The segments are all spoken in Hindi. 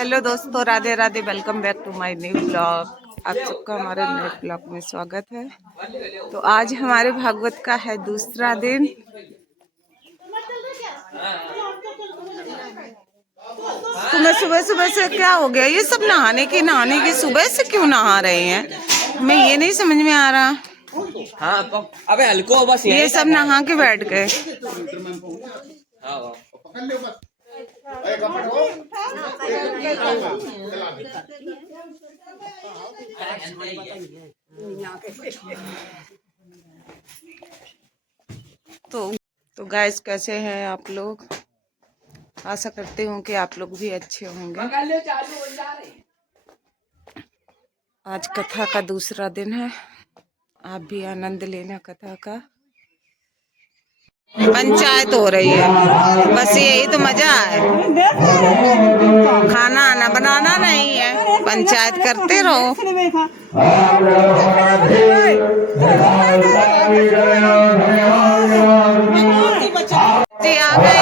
हेलो दोस्तों, Radhe Radhe. Welcome back to my new blog. आप सबका हमारे नए ब्लॉग में स्वागत है। तो आज हमारे भागवत का है दूसरा दिन। तुम्हें सुबह सुबह से क्या हो गया? ये सब नहाने की सुबह से क्यों नहा रहे हैं? हमें ये नहीं समझ में आ रहा। हाँ तो अबे हल्को बस ये सब नहा के बैठ गए। तो गाइस, कैसे हैं आप लोग? आशा करती हूँ कि आप लोग भी अच्छे होंगे। आज कथा का दूसरा दिन है। आप भी आनंद लेना कथा का। पंचायत हो रही है, बस यही तो मजा है। खाना आना बनाना नहीं है, पंचायत करते रहो। जी आ गए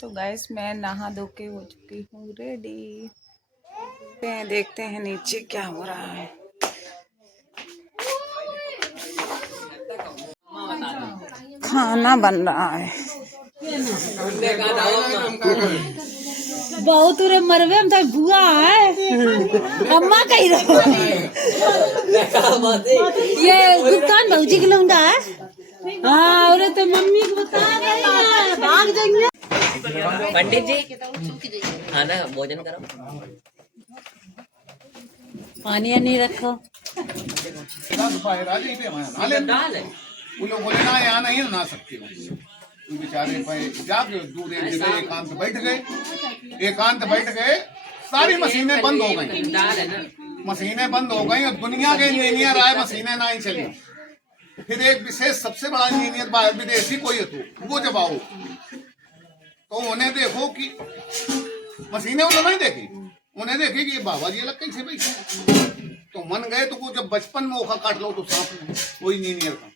तो गैस, मैं नहा धो के हो चुकी हूँ रेडी। देखते हैं नीचे क्या हो रहा है। खाना बन रहा है। बहुत उरे मरवे हम तो बुआ है। अम्मा कही रहो ये दुकान भौजी के लौंडा है। हाँ, और तो मम्मी को बता रही है, भाग जाएंगे। पंडित जी खाना भोजन करो। पानी नहीं रखो। दाल है वो लोग बोले ना यहाँ नहीं ना सकते हो। बेचारे जाके दूर एक जगह एकांत बैठ गए। सारी मशीनें बंद हो गई। दाल है ना, मशीनें बंद हो गई और दुनिया के इंजीनियर आए, मशीनें ना ही चली। फिर एक विशेष सबसे बड़ा इंजीनियर बाहर विदेशी कोई है तो वो जब आओ तो उन्हें देखो कि मशीनें उन्होंने नहीं देखी। उन्हें देखे कि बाबा जी अलग कैसे बैठे। तो मन गए तो वो जब बचपन में ओखा काट लो तो सांप वो इंजीनियर का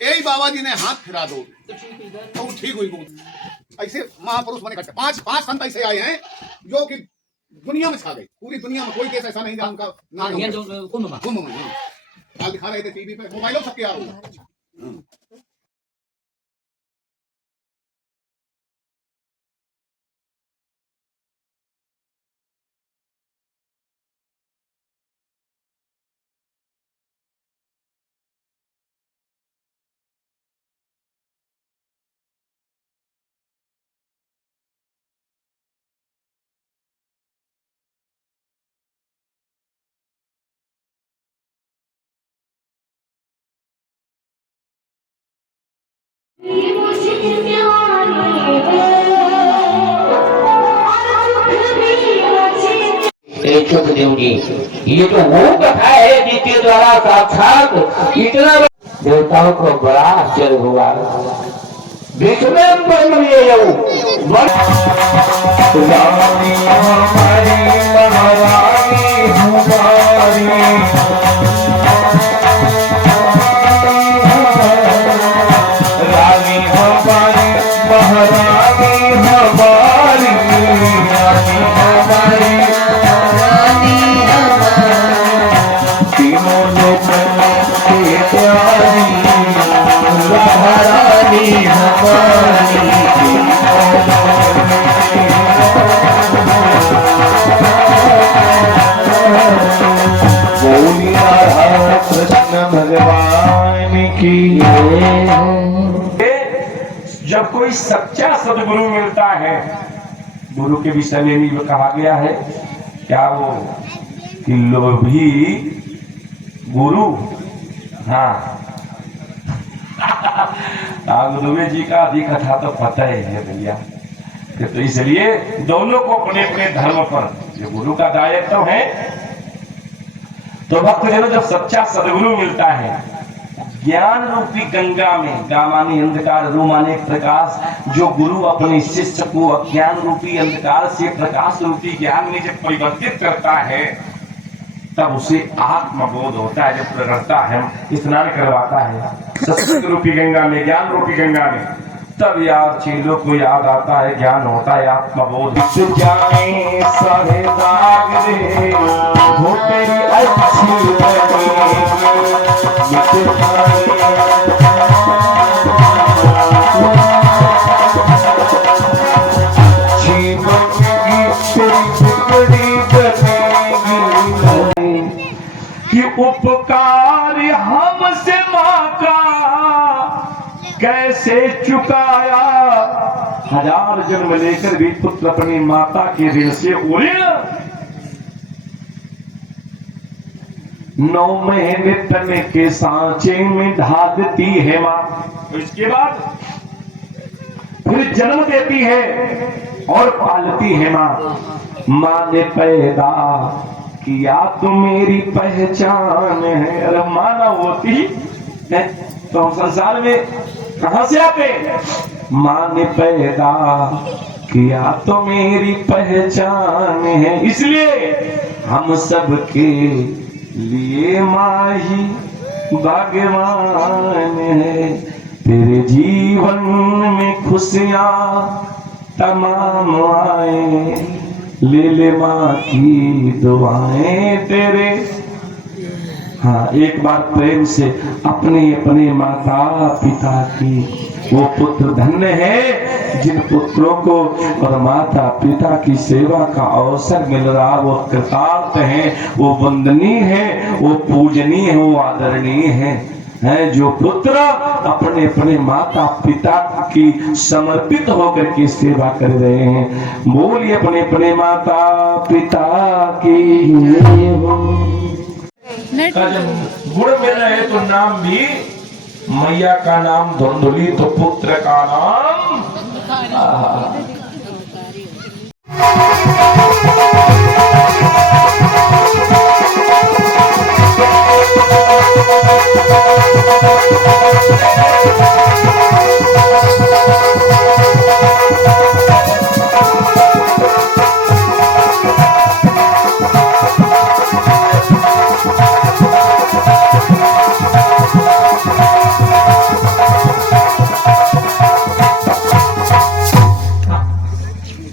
यही बाबा जी ने हाथ फिरा दो तो ठीक हुई। ऐसे महापुरुष बने इकट्ठे पांच संत ऐसे आए हैं जो कि दुनिया में छा गए। पूरी दुनिया में कोई देश ऐसा नहीं जहाँ उनका नाम कुंभ में काल दिखा रहे थे टीवी पे, मोबाइलों सबके आ रहा। सुखदेव जी, ये जो वो कथा है जिसके द्वारा साक्षात इतना देवताओं को बड़ा आश्चर्य हुआ। की। जब कोई सच्चा सदगुरु मिलता है, गुरु के विषय में भी कहा गया है क्या वो कि लोभी गुरु। हाँ गुरुवे जी का अधिक कथा तो पता ही है भैया। तो इसलिए दोनों को अपने अपने धर्म पर जो गुरु का दायित्व है, तो भक्त जन जब सच्चा सदगुरु मिलता है, ज्ञान रूपी गंगा में, गा माने अंधकार, रू माने प्रकाश, जो गुरु अपने शिष्य को अज्ञान रूपी अंधकार से प्रकाश रूपी ज्ञान में जब परिवर्तित करता है, तब उसे आत्मबोध होता है। जब प्रगटता है, स्नान करवाता है सत्संग रूपी गंगा में, ज्ञान रूपी गंगा में, तब यार चीजों को याद आता है, ज्ञान होता है, आत्मबोध। जाने सारे दाग रे वो तेरी अच्छी कि उपकार हमसे माँ का कैसे चुकाया। हजार जन्म लेकर भी पुत्र अपनी माता के ऋण से उड़े। 9 महीने तने के सांचे में ढालती है माँ, तो इसके बाद फिर जन्म देती है और पालती है माँ। माँ ने पैदा किया तो मेरी पहचान है। अरे माना होती है तो हम संसार में कहां से आते। माँ ने पैदा किया तो मेरी पहचान है, इसलिए हम सबके लिए माँ ही भगवान है। तेरे जीवन में खुशियां तमाम आए, ले ले माँ की दुआएं तेरे। हाँ, एक बार प्रेम से अपने अपने माता पिता की, वो पुत्र धन्य है जिन पुत्रों को और माता पिता की सेवा का अवसर मिल रहा। वो कृतार्थ है, वो वंदनीय है, वो पूजनीय है, वो आदरणीय है जो पुत्र अपने अपने माता पिता की समर्पित होकर के सेवा कर रहे हैं। बोलिए अपने अपने माता पिता की। जब गुण में रहे तो नाम भी, मैया का नाम धुंधुली तो पुत्र का नाम।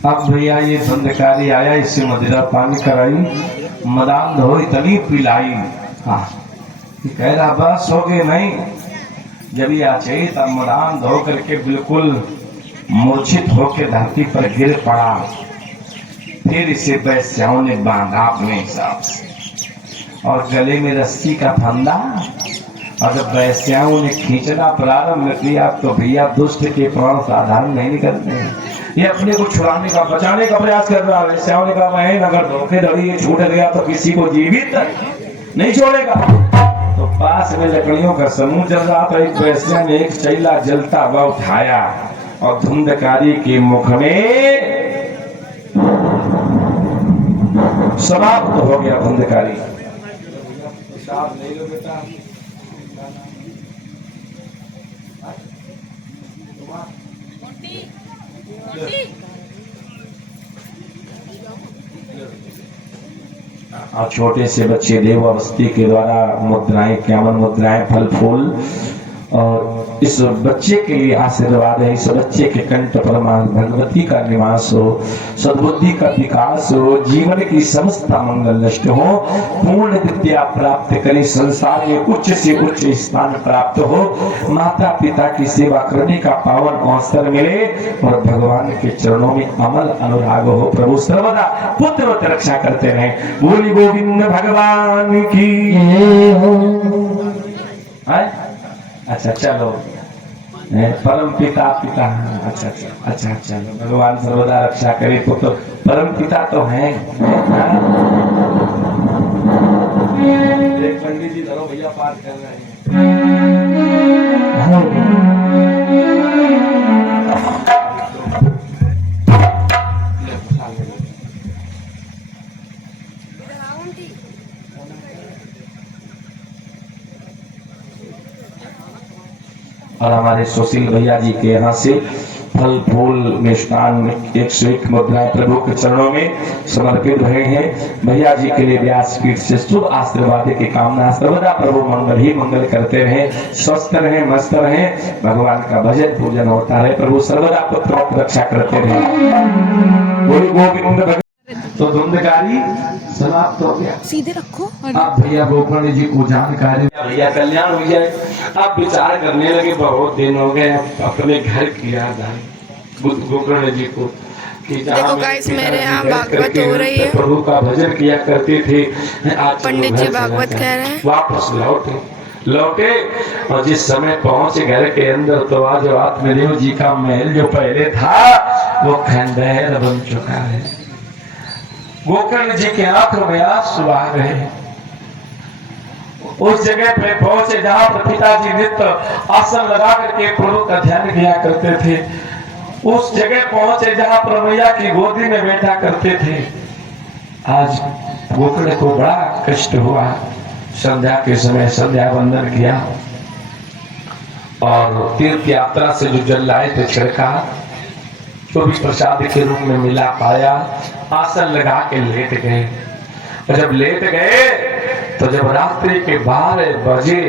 अब भैया ये धुंधकारी आया, इससे मदिरा पानी कराई, मदान धो इतनी पिलाई। हाँ, कह रहा बस हो गए नहीं। जब ये आचे तब मदान धो करके बिल्कुल मूर्छित होकर धरती पर गिर पड़ा। फिर इसे वैश्याओं ने बांधा अपने हिसाब से और गले में रस्सी का फंदा, और जब वैश्याओं ने खींचना प्रारंभ किया तो भैया दुष्ट के प्राण साधारण नहीं निकलते हैं। ये अपने को छुड़ाने का, बचाने का प्रयास कर रहा है। वैश्याओं ने कहा मैं अगर धोखेधड़ी ये छूट गया तो किसी को जीवित नहीं छोड़ेगा। तो पास में लकड़ियों का समूह चल रहा था। एक वैश्या ने एक चैला जलता हुआ उठाया और धुंधकारी के मुख में समाप्त हो गया धुंधकारी। और छोटे से बच्चे देव अवस्थी के द्वारा मुद्राएं, 51 मुद्राएं, फल फूल, और इस बच्चे के लिए आशीर्वाद है। इस बच्चे के कंठ पर मां भगवती का निवास हो, सद्बुद्धि का विकास हो, जीवन की समस्त मंगल नष्ट हो, पूर्ण विद्या प्राप्त करे, संसार में उच्च से उच्च स्थान प्राप्त हो, माता पिता की सेवा करने का पावन अवसर मिले और भगवान के चरणों में अमल अनुराग हो। प्रभु सर्वदा पुत्र रक्षा करते रहे। बोली गोविंद भगवान की। अच्छा चलो, परम पिता पिता, अच्छा अच्छा अच्छा चलो, भगवान सर्वदा रक्षा करे। पुत्र परम पिता तो हैं। एक पंडित जी धरो भैया पाठ कर रहे हैं। और हमारे सुशील भैया जी के यहाँ से फल फूल मिष्ठान 101 मुद्राएं प्रभु के चरणों में समर्पित रहे हैं। भैया जी के लिए व्यासपीठ से शुभ आशीर्वाद की कामना। सर्वदा प्रभु मंगल ही मंगल करते रहे, स्वस्थ रहे, मस्त रहे, भगवान का भजन पूजन होता रहे, प्रभु सर्वदा पुत्रों की रक्षा करते रहे। बोलो गोविंद भगवान। तो धुंधकारी समाप्त हो गया। सीधे रखो। आप भैया गोकर्ण जी को जानकारी, भैया कल्याण हो जाए। आप विचार करने लगे बहुत दिन हो गए अपने घर की याद आई गोकर्ण जी को कि देखो गाइस मेरे यहाँ भागवत हो रही है, प्रभु का भजन किया करते थे। आज पंडित जी भागवत कह रहे हैं। वापस लौटे और जिस समय पहुंचे घर के अंदर तो आज आत्मदेव जी का महल जो पहले था वो खंडहर बन चुका है। गोकर्ण जी के आंखों में आंसू आ गए। उस जगह पे पहुंचे जहां पर पिताजी नित्य आसन लगा करके प्रभु का ध्यान किया करते थे। उस जगह पहुंचे जहां पर मैया की गोदी में बैठा करते थे। आज गोकर्ण को बड़ा कष्ट हुआ। संध्या के समय संध्या वंदन किया और तीर्थ यात्रा से जो जल लाए थे छिड़का, तो भी प्रसाद के रूप में मिला पाया। आसन लगा के लेट गए और जब लेट गए तो जब रात्रि के 12 बजे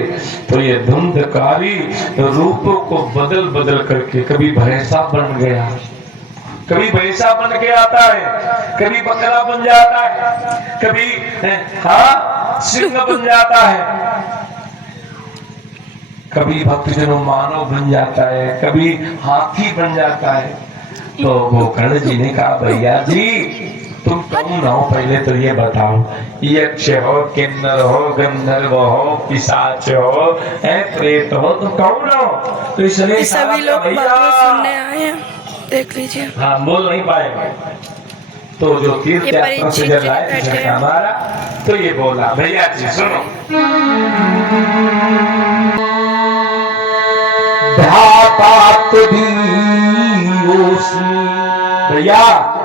तो ये धुंधकारी रूपों को बदल बदल करके कभी भैंसा बन गया, कभी भैंसा बन के आता है, कभी बकरा बन जाता है, कभी सिंह बन जाता है, कभी भक्तजनों मानव बन जाता है, कभी हाथी बन जाता है। तो गोकर्ण जी ने कहा भैया जी तुम कौन हो, पहले तो ये बताओ, यक्ष हो, किन्नर हो, गंधर्व हो, पिशाच हो, प्रेत हो, तुम कौन हो? तो इसलिए सभी लोग भागवत सुनने आए हैं, देख लीजिए। हाँ बोल नहीं पाएंगे। तो जो तीर्थ यात्रा से जब आए थे हमारा तो ये बोला भैया जी सुनो, भैया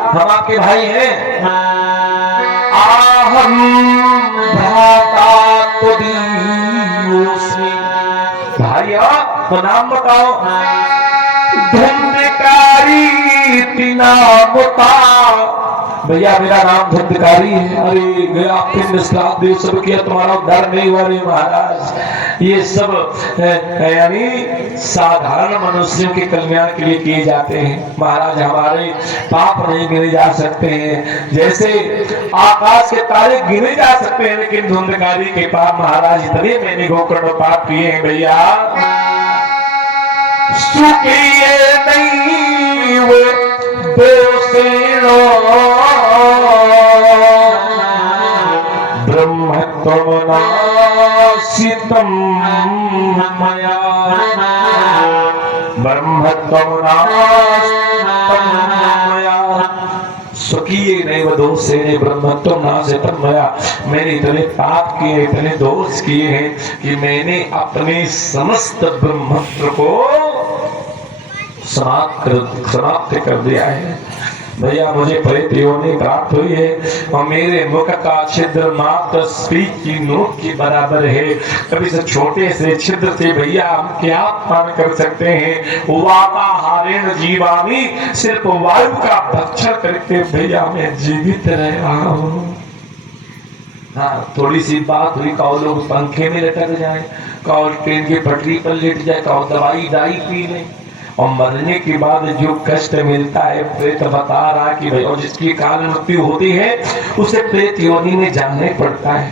हम आपके भाई हैं। आहम भाई तो नाम बताओ। धुंधकारी नाम बताओ। भैया मेरा नाम धुंधकारी है। अरे गया आपके श्राप दे सब किया, तुम्हारा उद्धार नहीं हुआ रे महाराज। ये सब यानी साधारण मनुष्यों के कल्याण के लिए किए जाते हैं महाराज। हमारे पाप नहीं गिने जा सकते हैं, जैसे आकाश के तारे गिने जा सकते हैं, लेकिन धुंधकारी के पाप महाराज इतने मैंने गोकर्ण पाप किए हैं भैया, सुखिए नहीं वो ब्रह्मत्व नाशितम मया, ब्रह्मत्व नाशितम मया, स्वकीय नैव दोषेण ब्रह्मत्व नाशितम मया। मैंने इतने पाप किए, इतने दोष किए हैं कि मैंने अपने समस्त ब्रह्मत्व को समाप्त कर दिया है। भैया मुझे प्रेत योनि प्राप्त हुई है और मेरे मुख का छिद्र मात्र स्पीच की नोक के बराबर है। कभी से छोटे से छिद्र से भैया हम क्या पान कर सकते हैं। वाताहारेण जीवामी, सिर्फ वायु का भक्षण करके भैया मैं जीवित रहा हूँ। हाँ थोड़ी सी बात हुई, कौ लोग पंखे में लटक जाए, कौ ट्रेन की पटरी पर लेट जाए, कौ दवाई पी ले, और मरने के बाद जो कष्ट मिलता है प्रेत बता रहा कि भाई, और जिसकी काल मृत्यु होती है उसे प्रेत योनि में जाना पड़ता है।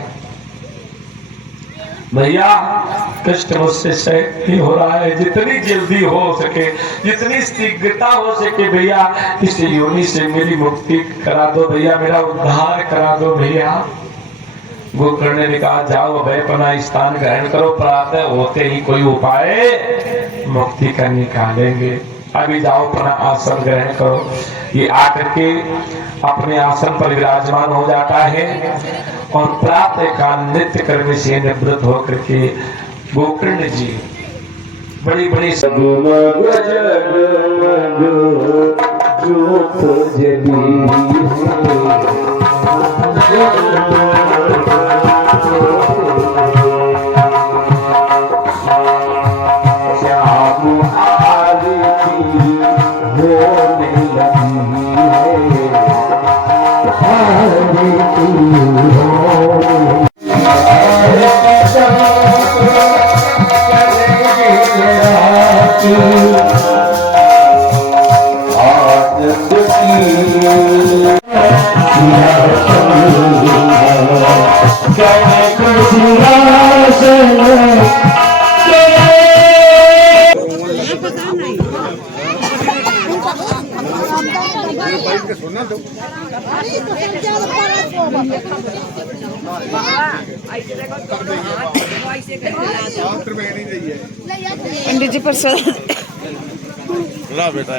भैया कष्ट मुझसे सहन नहीं हो रहा है, जितनी जल्दी हो सके, जितनी शीघ्रता हो सके भैया इस योनि से मेरी मुक्ति करा दो भैया, मेरा उद्धार करा दो भैया। गोकर्ण ने कहा जाओ अब अपना स्थान ग्रहण करो, प्रातः होते ही कोई उपाय मुक्ति का निकालेंगे। अभी जाओ अपना आसन ग्रहण करो। ये आकर के अपने आसन पर विराजमान हो जाता है और प्रातः का नित्य कर्म से निवृत्त होकर के गोकर्ण जी बड़ी बड़ी पंडित जी प्रसाद बेटा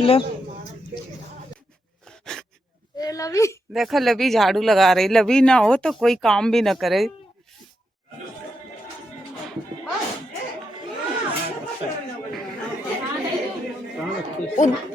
लो देखो लवी झाड़ू लगा रही, लवी ना हो तो कोई काम भी ना करे। उधर